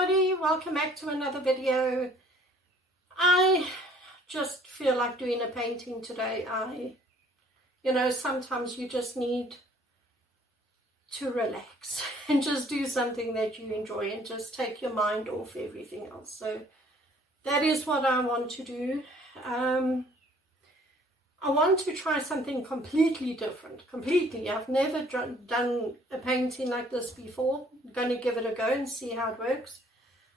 everybody, welcome back to another video. I just feel like doing a painting today. Sometimes you just need to relax and just do something that you enjoy and just take your mind off everything else. So that is what I want to do. I want to try something completely different, I've never done a painting like this before. I'm going to give it a go and see how it works.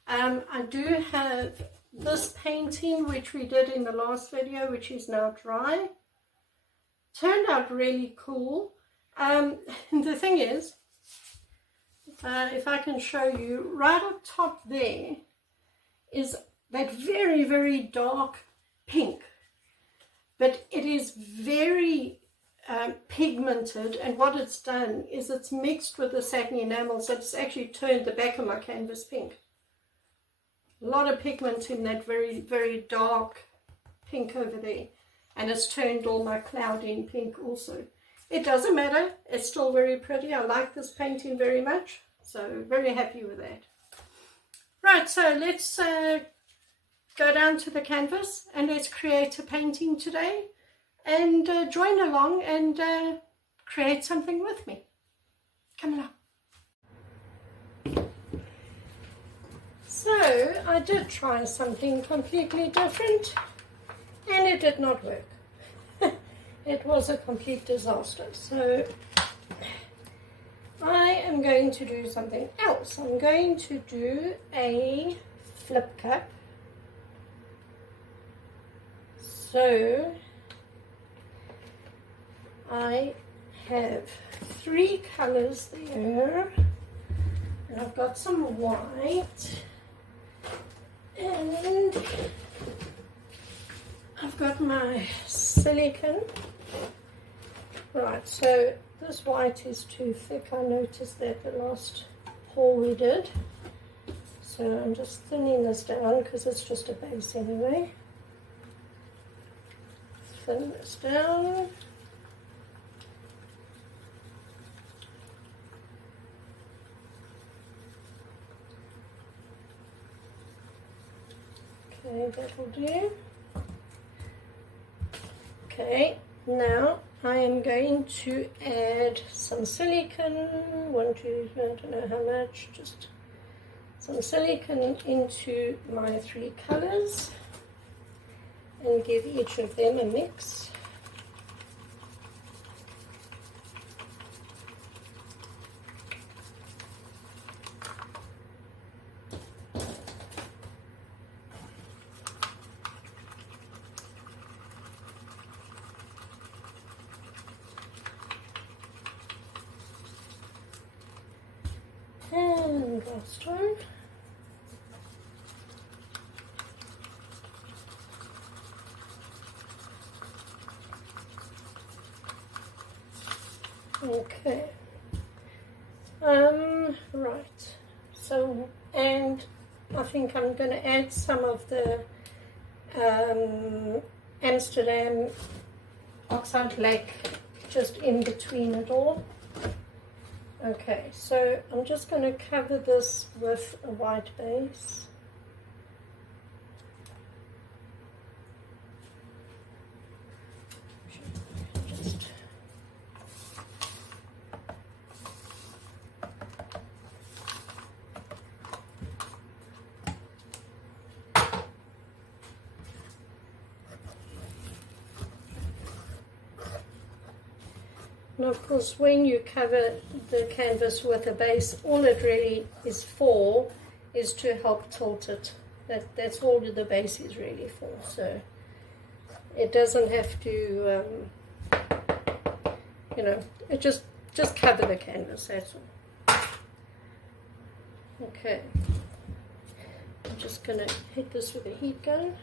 I do have this painting which we did in the last video, which is now dry. Turned out really cool. The thing is, if I can show you, right up top there is that very, very dark pink. But it is very pigmented, and what it's done is it's mixed with the satin enamel, so it's actually turned the back of my canvas pink. A lot of pigment in that very, very dark pink over there, and it's turned all my cloud in pink also. It doesn't matter, it's still very pretty. I like this painting very much, so very happy with that. Right, so let's go down to the canvas and let's create a painting today, and join along and create something with me. Come along. So I did try something completely different and it did not work. It was a complete disaster. So I am going to do something else. I'm going to do a flip cup. So I have 3 colors there, and I've got some white, and I've got my silicone. Right, so this white is too thick. I noticed that the last haul we did. So I'm just thinning this down because it's just a base anyway. Thin this down. Okay, that'll do. Okay, now I am going to add some silicone. I don't know how much, just some silicone into my 3 colors. And give each of them a mix. And last one. Okay, right, so, and I think I'm going to add some of the Amsterdam oxide black just in between it all. Okay, so I'm just going to cover this with a white base. And of course, when you cover the canvas with a base, all it really is for is to help tilt it. That's all the base is really for. So it doesn't have to, it just cover the canvas, that's all. Okay. I'm just going to hit this with a heat gun.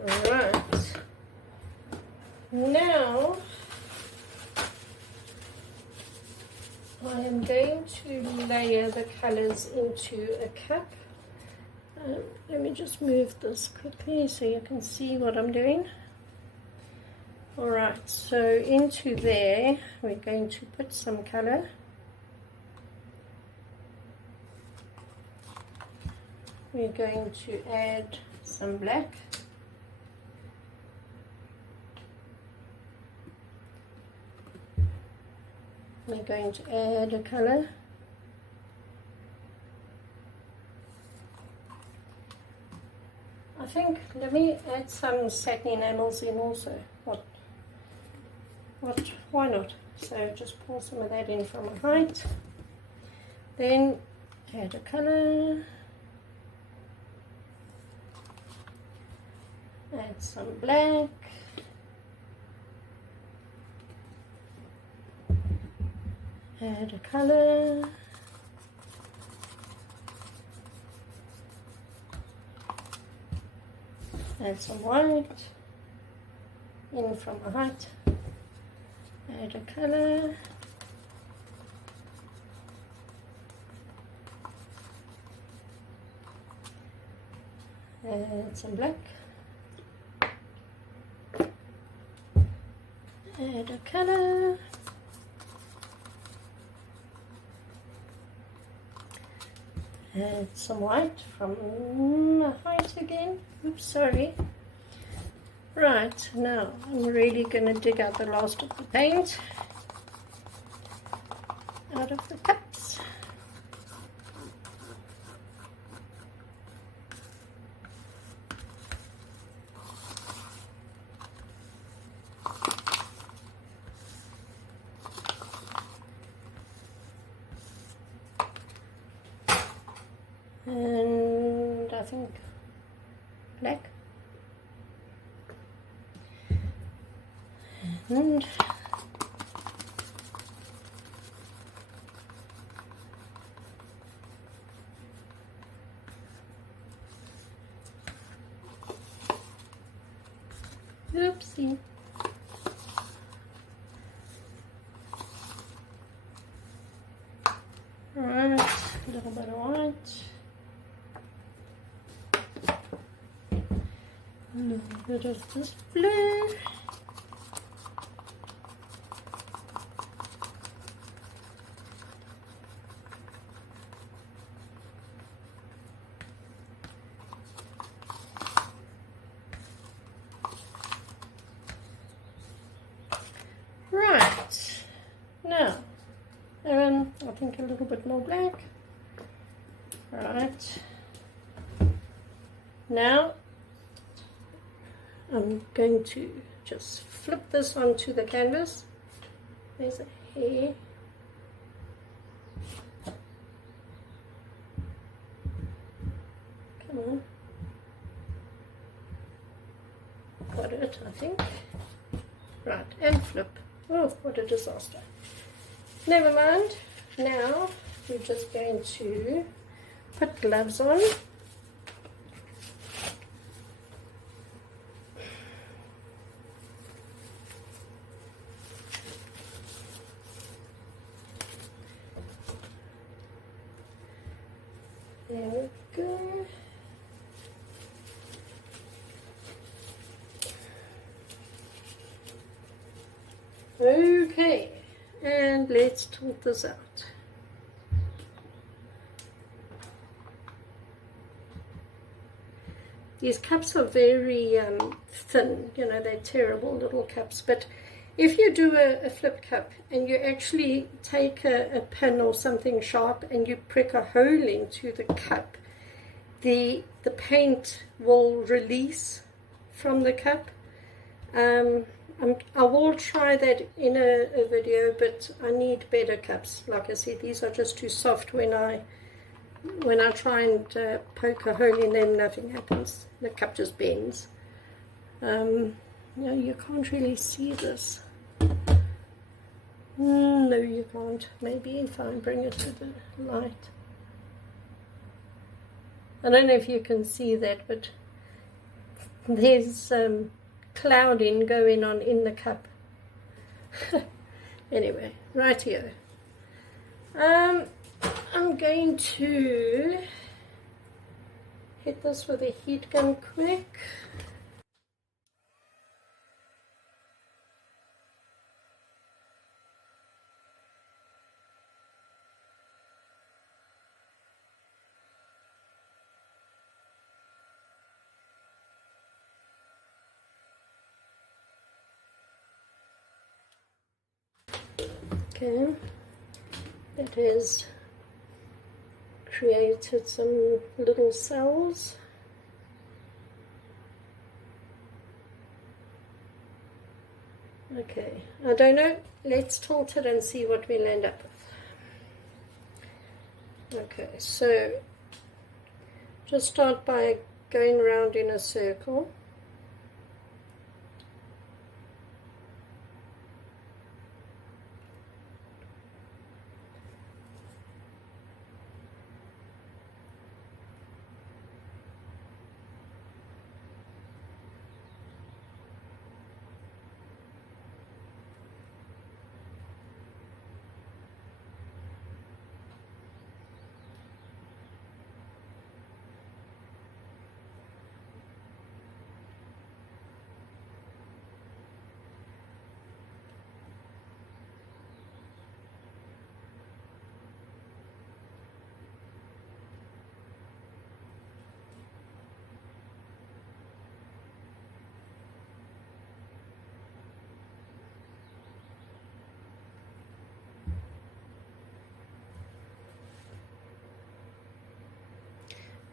Alright, now I am going to layer the colors into a cup. Let me just move this quickly so you can see what I'm doing. Alright, so into there we're going to put some colour. We're going to add some black. We're going to add a colour. I think, let me add some satin enamels in also. Why not? So just pour some of that in from a height. Then add a colour. Add some black. Add a colour. Add some white. In from a height. Add a colour. Add some black. Add a colour. Add some white from a height again. Oops, sorry. Right, now I'm really going to dig out the last of the paint out of the cups. And I think black. And oopsie. Alright, a little bit of white. A little bit of this blue. Right, now, I think a little bit more black. Right, now I'm going to just flip this onto the canvas. There's a hair. Come on. Got it, I think. Right, and flip. Oh, what a disaster. Never mind. Now we're just going to put gloves on. There we go. Okay, and let's tilt this out. These cups are very thin, you know, they're terrible little cups, but if you do a flip cup and you actually take a pin or something sharp and you prick a hole into the cup, the paint will release from the cup. I will try that in a video, but I need better cups. Like I said, these are just too soft. When I try and poke a hole in them, nothing happens. The cup just bends. You know, you can't really see this. No, you can't. Maybe if I bring it to the light. I don't know if you can see that, but there's clouding going on in the cup. Anyway, right here. I'm going to hit this with a heat gun quick. Okay, that has created some little cells. Okay, I don't know, let's tilt it and see what we'll end up with. Okay, so just start by going around in a circle.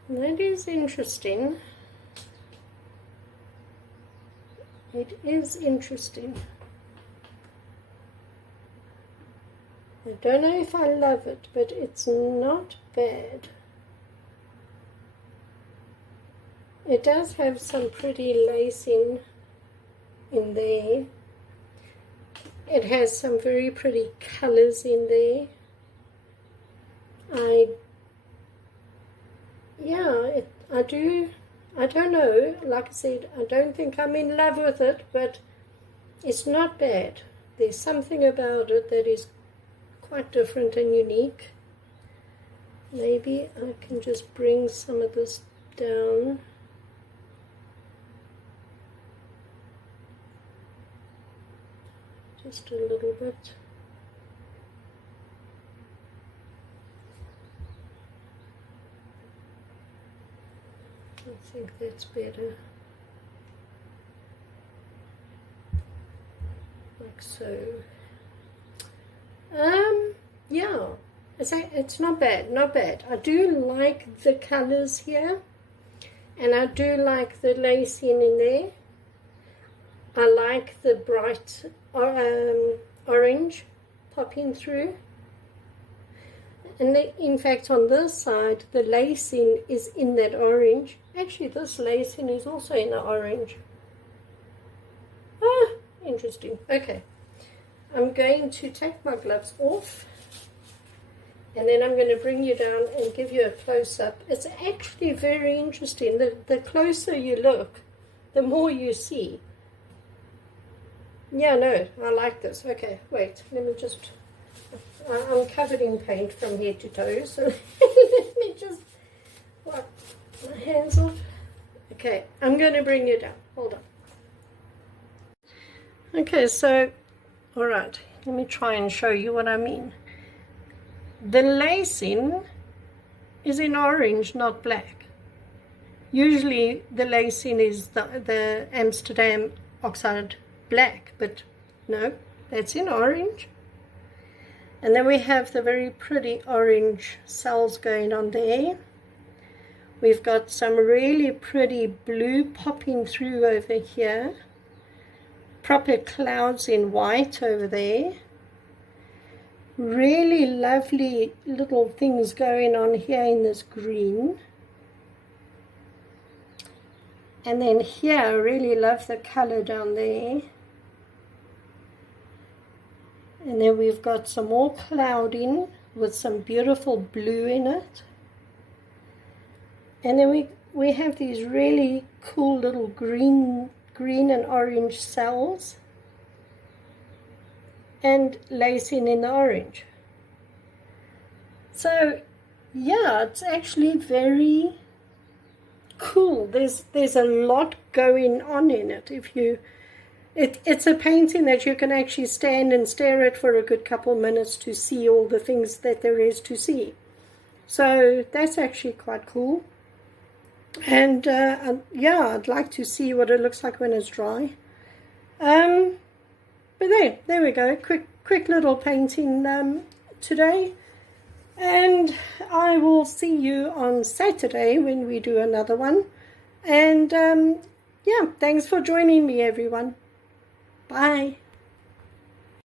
That is interesting. It is interesting. I don't know if I love it, but it's not bad. It does have some pretty lacing in there. It has some very pretty colors in there. I don't know, like I said, I don't think I'm in love with it, but it's not bad. There's something about it that is quite different and unique. Maybe I can just bring some of this down. Just a little bit. I think that's better. Like so. Yeah, it's not bad, not bad. I do like the colors here, and I do like the lacing in there. I like the bright orange popping through. And in fact, on this side, the lacing is in that orange. Actually, this lacing is also in the orange. Ah, interesting. Okay, I'm going to take my gloves off, and then I'm going to bring you down and give you a close-up. It's actually very interesting. The closer you look, the more you see. Yeah, no, I like this. Okay, wait, let me just... I'm covered in paint from head to toe, so let me just wipe my hands off. Okay, I'm going to bring you down. Hold on. Okay, so, alright, let me try and show you what I mean. The lacing is in orange, not black. Usually the lacing is the Amsterdam oxide black, but no, that's in orange. And then we have the very pretty orange cells going on there. We've got some really pretty blue popping through over here. Proper clouds in white over there. Really lovely little things going on here in this green. And then here, I really love the color down there. And then we've got some more clouding with some beautiful blue in it. And then we have these really cool little green and orange cells and lacing in the orange. So yeah, it's actually very cool. There's a lot going on in it. It's a painting that you can actually stand and stare at for a good couple minutes to see all the things that there is to see. So that's actually quite cool. And yeah, I'd like to see what it looks like when it's dry. But But there we go, quick little painting today. And I will see you on Saturday when we do another one. And yeah, thanks for joining me, everyone. Bye.